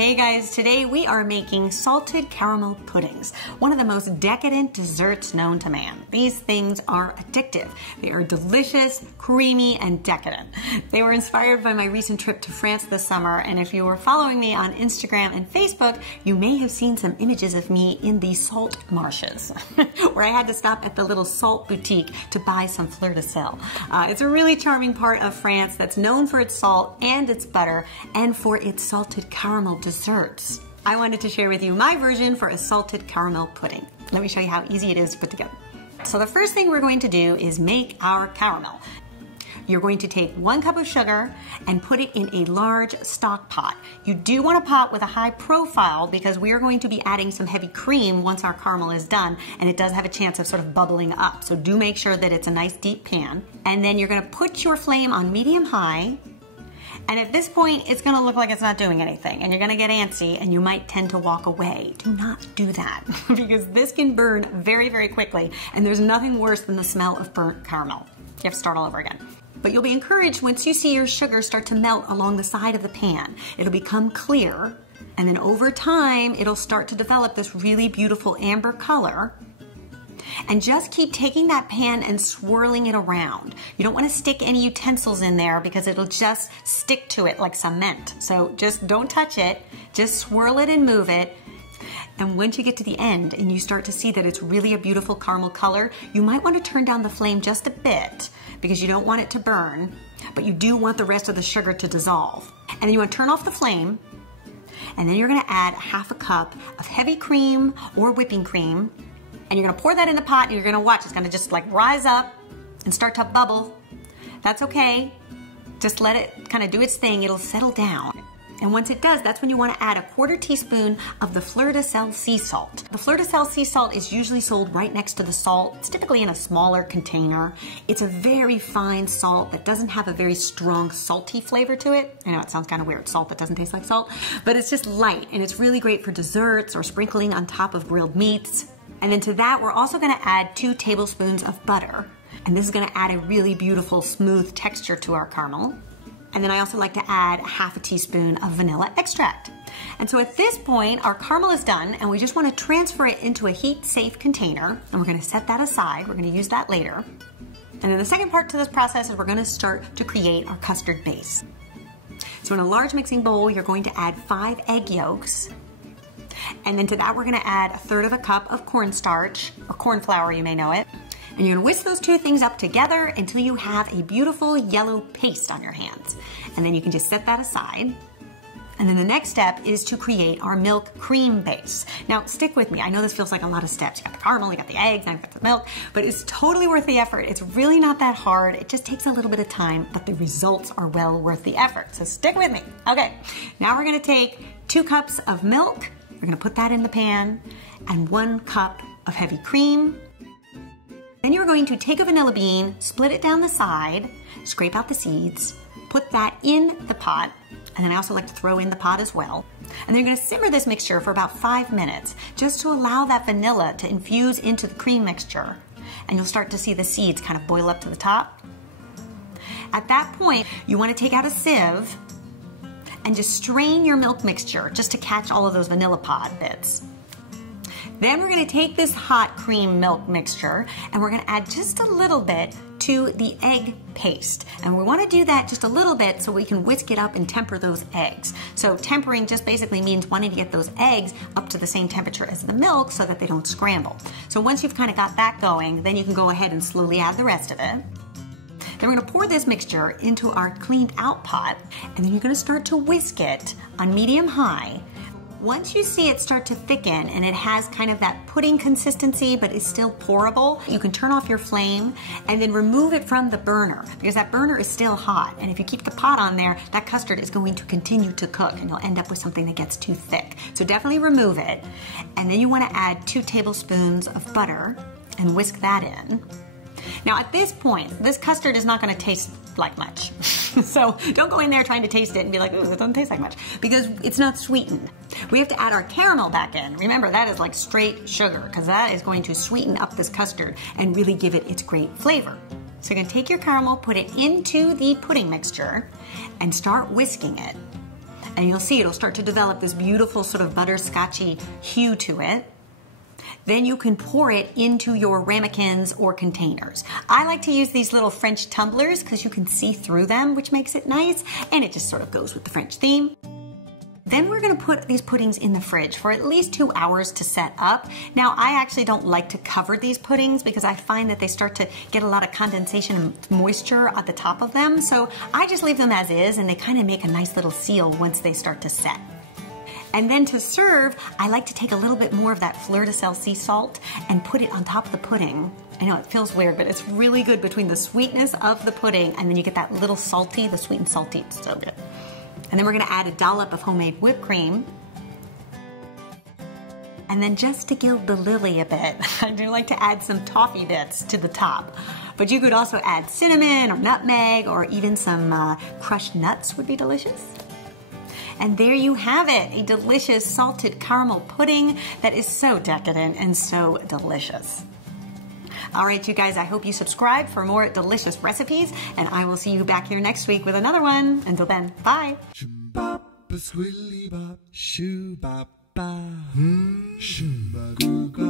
Hey guys, today we are making salted caramel puddings, one of the most decadent desserts known to man. These things are addictive. They are delicious, creamy, and decadent. They were inspired by my recent trip to France this summer, and if you were following me on Instagram and Facebook, you may have seen some images of me in the salt marshes, where I had to stop at the little salt boutique to buy some fleur de sel. It's a really charming part of France that's known for its salt and its butter, and for its salted caramel desserts. I wanted to share with you my version for a salted caramel pudding. Let me show you how easy it is to put together. So the first thing we're going to do is make our caramel. You're going to take 1 cup of sugar and put it in a large stock pot. You do want a pot with a high profile because we are going to be adding some heavy cream once our caramel is done, and it does have a chance of sort of bubbling up. So do make sure that it's a nice deep pan. And then you're going to put your flame on medium-high. And at this point, it's gonna look like it's not doing anything, and you're gonna get antsy, and you might tend to walk away. Do not do that, because this can burn very, very quickly, and there's nothing worse than the smell of burnt caramel. You have to start all over again. But you'll be encouraged once you see your sugar start to melt along the side of the pan. It'll become clear, and then over time, it'll start to develop this really beautiful amber color. And just keep taking that pan and swirling it around. You don't want to stick any utensils in there because it'll just stick to it like cement. So just don't touch it, just swirl it and move it. And once you get to the end and you start to see that it's really a beautiful caramel color, you might want to turn down the flame just a bit because you don't want it to burn, but you do want the rest of the sugar to dissolve. And then you want to turn off the flame, and then you're going to add 1/2 cup of heavy cream or whipping cream. And you're gonna pour that in the pot and you're gonna watch. It's gonna just like rise up and start to bubble. That's okay. Just let it kind of do its thing. It'll settle down. And once it does, that's when you wanna add a 1/4 teaspoon of the fleur de sel sea salt. The fleur de sel sea salt is usually sold right next to the salt. It's typically in a smaller container. It's a very fine salt that doesn't have a very strong salty flavor to it. I know it sounds kind of weird, salt that doesn't taste like salt, but it's just light, and it's really great for desserts or sprinkling on top of grilled meats. And then to that, we're also gonna add 2 tablespoons of butter. And this is gonna add a really beautiful, smooth texture to our caramel. And then I also like to add 1/2 teaspoon of vanilla extract. And so at this point, our caramel is done, and we just wanna transfer it into a heat-safe container. And we're gonna set that aside. We're gonna use that later. And then the second part to this process is we're gonna start to create our custard base. So in a large mixing bowl, you're going to add 5 egg yolks. And then to that, we're gonna add 1/3 cup of cornstarch, or cornflour, you may know it. And you're gonna whisk those 2 things up together until you have a beautiful yellow paste on your hands. And then you can just set that aside. And then the next step is to create our milk cream base. Now, stick with me. I know this feels like a lot of steps. You got the caramel, you got the eggs, now you got the milk, but it's totally worth the effort. It's really not that hard. It just takes a little bit of time, but the results are well worth the effort. So stick with me. Okay, now we're gonna take 2 cups of milk. We're gonna put that in the pan, and 1 cup of heavy cream. Then you're going to take a vanilla bean, split it down the side, scrape out the seeds, put that in the pot, and then I also like to throw in the pot as well. And then you're gonna simmer this mixture for about 5 minutes, just to allow that vanilla to infuse into the cream mixture. And you'll start to see the seeds kind of boil up to the top. At that point, you wanna take out a sieve and just strain your milk mixture just to catch all of those vanilla pod bits. Then we're gonna take this hot cream milk mixture and we're gonna add just a little bit to the egg paste. And we wanna do that just a little bit so we can whisk it up and temper those eggs. So tempering just basically means wanting to get those eggs up to the same temperature as the milk so that they don't scramble. So once you've kind of got that going, then you can go ahead and slowly add the rest of it. Then we're gonna pour this mixture into our cleaned out pot, and then you're gonna start to whisk it on medium-high. Once you see it start to thicken and it has kind of that pudding consistency but is still pourable, you can turn off your flame and then remove it from the burner because that burner is still hot. And if you keep the pot on there, that custard is going to continue to cook and you'll end up with something that gets too thick. So definitely remove it. And then you wanna add 2 tablespoons of butter and whisk that in. Now at this point, this custard is not gonna taste like much. So don't go in there trying to taste it and be like, ooh, it doesn't taste like much, because it's not sweetened. We have to add our caramel back in. Remember, that is like straight sugar, because that is going to sweeten up this custard and really give it its great flavor. So you're gonna take your caramel, put it into the pudding mixture, and start whisking it. And you'll see it'll start to develop this beautiful sort of butterscotchy hue to it. Then you can pour it into your ramekins or containers. I like to use these little French tumblers because you can see through them, which makes it nice, and it just sort of goes with the French theme. Then we're gonna put these puddings in the fridge for at least 2 hours to set up. Now, I actually don't like to cover these puddings because I find that they start to get a lot of condensation and moisture at the top of them. So I just leave them as is, and they kind of make a nice little seal once they start to set. And then to serve, I like to take a little bit more of that fleur de sel sea salt and put it on top of the pudding. I know it feels weird, but it's really good between the sweetness of the pudding and then you get that little salty, the sweet and salty, it's so good. And then we're gonna add a dollop of homemade whipped cream. And then just to gild the lily a bit, I do like to add some Toffee Bits to the top. But you could also add cinnamon or nutmeg or even some crushed nuts would be delicious. And there you have it, a delicious salted caramel pudding that is so decadent and so delicious. All right, you guys, I hope you subscribe for more delicious recipes, and I will see you back here next week with another one. Until then, bye. Shoo-bop-a-squilly-bop, shoo-bop-ba, shoo-ba-goo-ga.